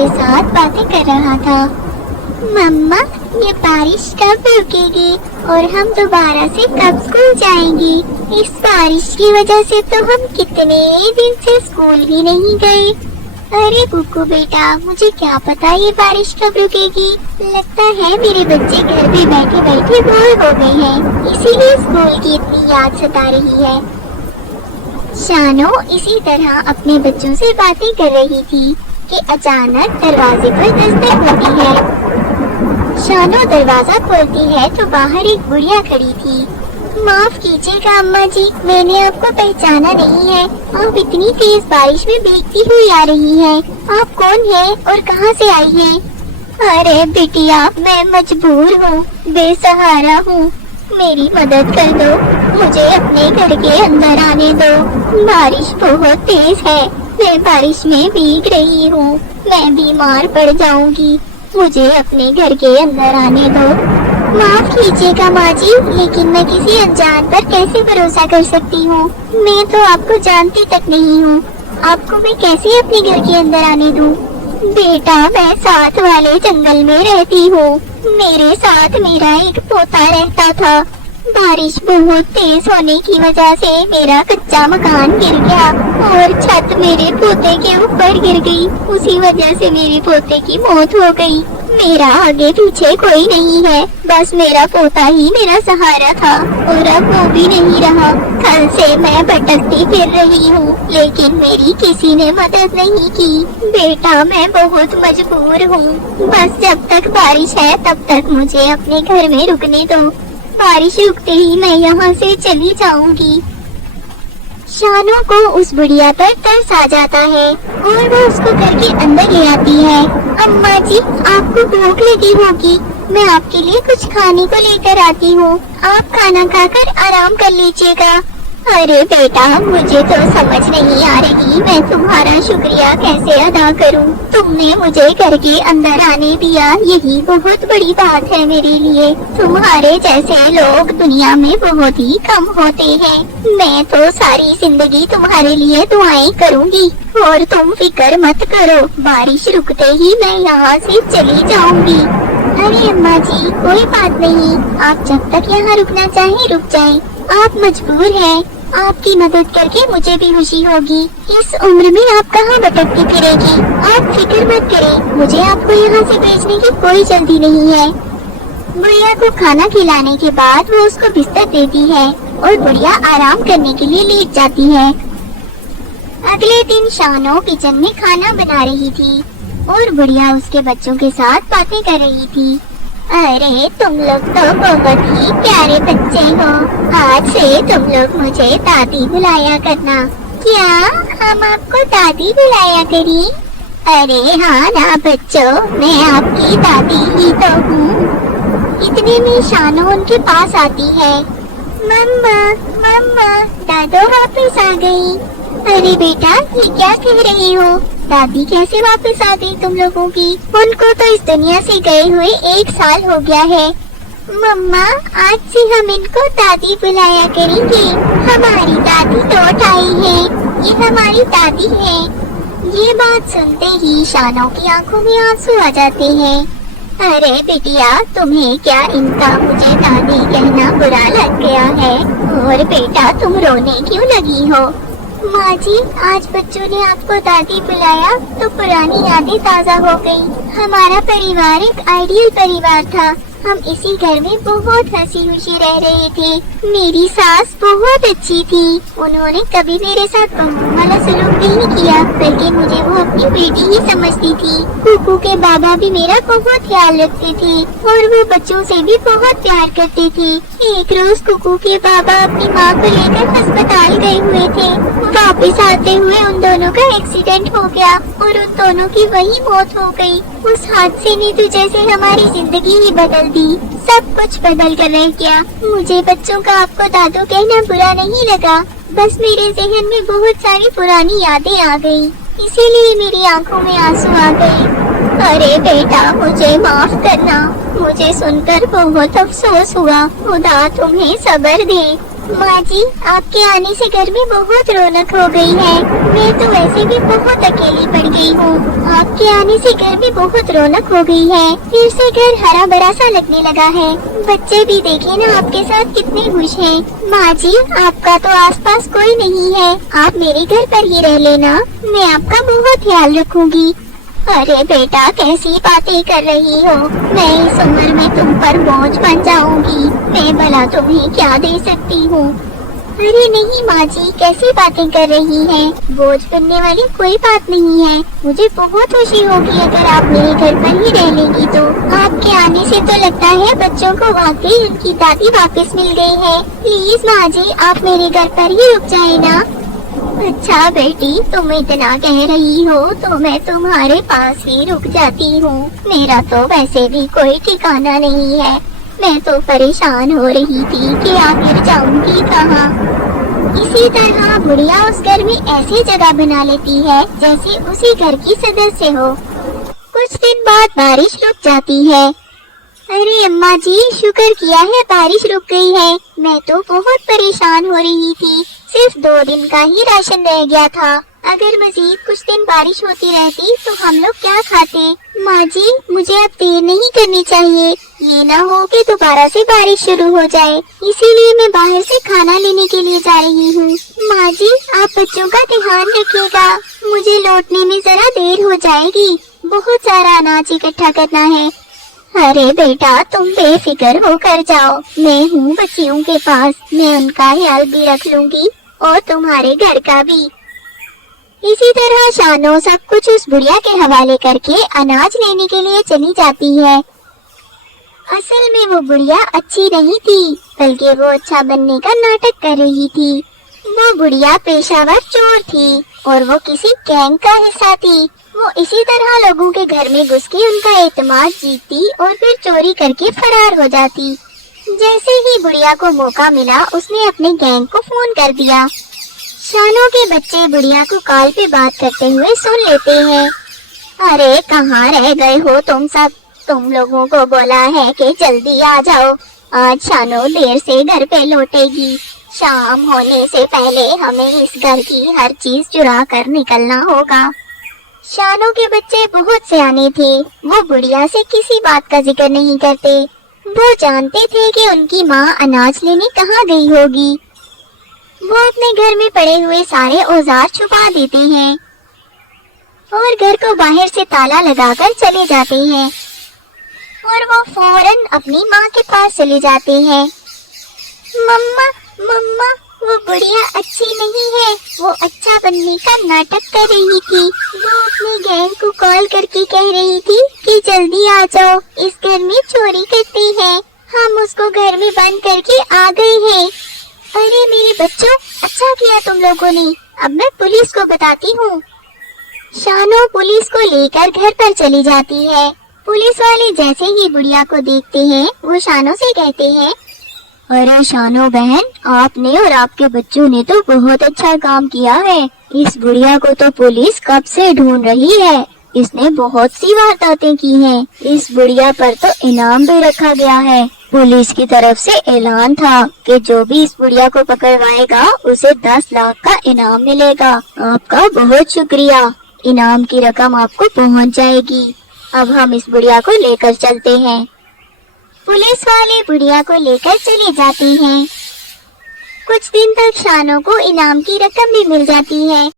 के साथ बातें कर रहा था। मम्मा, ये बारिश कब रुकेगी और हम दोबारा से कब स्कूल जाएंगे? इस बारिश की वजह से तो हम कितने दिन से स्कूल भी नहीं गए। अरे बुक्कू बेटा, मुझे क्या पता ये बारिश कब रुकेगी। लगता है मेरे बच्चे घर पे बैठे बैठे बोर हो गए हैं, इसीलिए स्कूल की इतनी याद सता रही है। शानो इसी तरह अपने बच्चों से बातें कर रही थी कि अचानक दरवाजे पर दस्तक होती है। शानो दरवाजा खोलती है तो बाहर एक बुढ़िया खड़ी थी। माफ कीजिएगा अम्मा जी, मैंने आपको पहचाना नहीं है। आप इतनी तेज बारिश में भीगती हुई आ रही हैं। आप कौन हैं और कहां से आई हैं? अरे बिटिया, मैं मजबूर हूँ, बेसहारा हूँ, मेरी मदद कर दो, मुझे अपने घर के अंदर आने दो। बारिश बहुत तेज है, मैं बारिश में भीग रही हूँ, मैं बीमार पड़ जाऊंगी, मुझे अपने घर के अंदर आने दो। माफ कीजिएगा माँ जी, लेकिन मैं किसी अनजान पर कैसे भरोसा कर सकती हूँ? मैं तो आपको जानती तक नहीं हूँ, आपको मैं कैसे अपने घर के अंदर आने दूँ? बेटा, मैं साथ वाले जंगल में रहती हूँ, मेरे साथ मेरा एक पोता रहता था। बारिश बहुत तेज होने की वजह से मेरा कच्चा मकान गिर गया और छत मेरे पोते के ऊपर गिर गई। उसी वजह से मेरे पोते की मौत हो गई। मेरा आगे पीछे कोई नहीं है, बस मेरा पोता ही मेरा सहारा था और अब वो भी नहीं रहा। कल से मैं भटकती फिर रही हूँ, लेकिन मेरी किसी ने मदद नहीं की। बेटा, मैं बहुत मजबूर हूँ, बस जब तक बारिश है तब तक मुझे अपने घर में रुकने दो। बारिश रुकते ही मैं यहाँ से चली जाऊंगी। शानो को उस बुढ़िया पर तरस आ जाता है और वो उसको घर के अंदर ले आती है। अम्मा जी, आपको भूख लगी होगी, मैं आपके लिए कुछ खाने को लेकर आती हूँ, आप खाना खाकर आराम कर लीजिएगा। अरे बेटा, मुझे तो समझ नहीं आ रही मैं तुम्हारा शुक्रिया कैसे अदा करूं। तुमने मुझे घर के अंदर आने दिया, यही बहुत बड़ी बात है मेरे लिए। तुम्हारे जैसे लोग दुनिया में बहुत ही कम होते हैं। मैं तो सारी जिंदगी तुम्हारे लिए दुआएं करूंगी और तुम फिक्र मत करो, बारिश रुकते ही मैं यहाँ से चली जाऊंगी। अरे अम्मा जी, कोई बात नहीं, आप जब तक यहाँ रुकना चाहें रुक जाएं। आप मजबूर हैं, आपकी मदद करके मुझे भी खुशी होगी। इस उम्र में आप कहाँ भटकती फिरेगी? आप फिक्र मत करें, मुझे आपको यहाँ से भेजने की कोई जल्दी नहीं है। बुढ़िया को खाना खिलाने के बाद वो उसको बिस्तर देती है और बुढ़िया आराम करने के लिए लेट जाती है। अगले दिन शानो किचन में खाना बना रही थी और बुढ़िया उसके बच्चों के साथ बातें कर रही थी। अरे तुम लोग तो बहुत ही प्यारे बच्चे हो, आज से तुम लोग मुझे दादी बुलाया करना। क्या हम आपको दादी बुलाया करें? अरे हाँ ना बच्चों, मैं आपकी दादी ही तो हूँ। इतने में शानो उनके पास आती है। मम्मा मम्मा, दादो वापस आ गई। अरे बेटा, ये क्या कह रही हो? दादी कैसे वापस आ गई तुम लोगों की? उनको तो इस दुनिया से गए हुए 1 साल हो गया है। मम्मा, आज से हम इनको दादी बुलाया करेंगे। हमारी दादी लौट आई है, ये हमारी दादी है। ये बात सुनते ही शानो की आंखों में आंसू आ जाते हैं। अरे बिटिया, तुम्हें क्या इनका मुझे दादी कहना बुरा लग गया है? और बेटा, तुम रोने क्यों लगी हो? माँ जी, आज बच्चों ने आपको दादी बुलाया तो पुरानी यादें ताज़ा हो गई। हमारा परिवार एक आइडियल परिवार था, हम इसी घर में बहुत हंसी खुशी रह रहे थे। मेरी सास बहुत अच्छी थी, उन्होंने कभी मेरे साथ बहू वाला सलूक नहीं किया, बल्कि मुझे वो अपनी बेटी ही समझती थी। कुकू के बाबा भी मेरा बहुत ख्याल रखते थे और वो बच्चों से भी बहुत प्यार करते थे। एक रोज कुकू के बाबा अपनी माँ को लेकर अस्पताल गए हुए थे। वापस आते हुए उन दोनों का एक्सीडेंट हो गया और उन दोनों की वही मौत हो गई। उस हादसे ने तो जैसे हमारी जिंदगी ही बदल दी, सब कुछ बदल कर रह गया। मुझे बच्चों का आपको दादू कहना बुरा नहीं लगा, बस मेरे जहन में बहुत सारी पुरानी यादें आ गई, इसीलिए मेरी आंखों में आंसू आ गए। अरे बेटा, मुझे माफ करना, मुझे सुनकर बहुत अफसोस हुआ। खुदा तुम्हें सब्र दे। माँ जी, आपके आने से घर में बहुत रौनक हो गई है। मैं तो वैसे भी बहुत अकेली पड़ गई हूँ। आपके आने से घर में बहुत रौनक हो गई है। फिर से घर हरा भरा सा लगने लगा है। बच्चे भी देखे ना आपके साथ कितने खुश हैं। माँ जी, आपका तो आसपास कोई नहीं है। आप मेरे घर पर ही रह लेना। मैं आपका बहुत ख्याल रखूंगी। अरे बेटा, कैसी बातें कर रही हो? मैं इस उम्र में तुम पर बोझ बन जाऊंगी। मैं भला तुम्हें क्या दे सकती हूँ? अरे नहीं माँ जी, कैसी बातें कर रही हैं? बोझ बनने वाली कोई बात नहीं है। मुझे बहुत खुशी होगी अगर आप मेरे घर पर ही रह लेंगी तो। आपके आने से तो लगता है बच्चों को वाकई उनकी दादी वापस मिल गई है। प्लीज माँ जी, आप मेरे घर पर ही रुक जाए ना। अच्छा बेटी, तुम इतना कह रही हो तो मैं तुम्हारे पास ही रुक जाती हूँ। मेरा तो वैसे भी कोई ठिकाना नहीं है। मैं तो परेशान हो रही थी कि आखिर जाऊंगी कहाँ। इसी तरह बुढ़िया उस घर में ऐसी जगह बना लेती है जैसे उसी घर की सदस्य हो। कुछ दिन बाद बारिश रुक जाती है। अरे अम्मा जी, शुक्र किया है बारिश रुक गई है। मैं तो बहुत परेशान हो रही थी। सिर्फ 2 दिन का ही राशन रह गया था। अगर मजीद कुछ दिन बारिश होती रहती तो हम लोग क्या खाते? माँ जी, मुझे अब देर नहीं करनी चाहिए। ये ना हो कि दोबारा से बारिश शुरू हो जाए। इसीलिए मैं बाहर से खाना लेने के लिए जा रही हूँ। माँ जी, आप बच्चों का ध्यान रखिएगा। मुझे लौटने में जरा देर हो जाएगी। बहुत सारा अनाज इकट्ठा करना है। अरे बेटा, तुम बेफिक्र होकर जाओ। मैं हूँ बच्चियों के पास। मैं उनका ख्याल भी रख लूंगी और तुम्हारे घर का भी। इसी तरह शानो सब कुछ उस बुढ़िया के हवाले करके अनाज लेने के लिए चली जाती है। असल में वो बुढ़िया अच्छी नहीं थी, बल्कि वो अच्छा बनने का नाटक कर रही थी। वो बुढ़िया पेशावर चोर थी और वो किसी गैंग का हिस्सा थी। वो इसी तरह लोगों के घर में घुस के उनका एतमाद जीतती और फिर चोरी करके फरार हो जाती। जैसे ही बुढ़िया को मौका मिला, उसने अपने गैंग को फोन कर दिया। शानो के बच्चे बुढ़िया को कॉल पे बात करते हुए सुन लेते हैं। अरे कहाँ रह गए हो तुम सब? तुम लोगों को बोला है कि जल्दी आ जाओ। आज शानो देर से घर पे लौटेगी। शाम होने से पहले हमें इस घर की हर चीज चुरा कर निकलना होगा। शानो के बच्चे बहुत सियाने थे। वो बुढ़िया से किसी बात का जिक्र नहीं करते। वो जानते थे कि उनकी माँ अनाज लेने कहाँ गई होगी। वो अपने घर में पड़े हुए सारे औजार छुपा देते हैं और घर को बाहर से ताला लगाकर चले जाते हैं। और वो फौरन अपनी माँ के पास चले जाते हैं। मम्मा, मम्मा, वो बुढ़िया अच्छी नहीं है। वो अच्छा बनने का नाटक कर रही थी। वो अपने गैंग को कॉल करके कह रही थी कि जल्दी आ जाओ, इस घर में चोरी करते हैं। हम उसको घर में बंद करके आ गए हैं। अरे मेरे बच्चों, अच्छा किया तुम लोगों ने। अब मैं पुलिस को बताती हूँ। शानो पुलिस को लेकर घर पर चली जाती है। पुलिस वाले जैसे ही बुढ़िया को देखते हैं, वो शानो से कहते हैं, अरे शानो बहन, आपने और आपके बच्चों ने तो बहुत अच्छा काम किया है। इस बुढ़िया को तो पुलिस कब से ढूंढ रही है। इसने बहुत सी वारदातें की हैं। इस बुढ़िया पर तो इनाम भी रखा गया है। पुलिस की तरफ से ऐलान था कि जो भी इस बुढ़िया को पकड़वाएगा उसे 10 लाख का इनाम मिलेगा। आपका बहुत शुक्रिया। इनाम की रकम आपको पहुंच जाएगी। अब हम इस बुढ़िया को लेकर चलते हैं। पुलिस वाले बुढ़िया को लेकर चले जाते हैं। कुछ दिन तक शानो को इनाम की रकम भी मिल जाती है।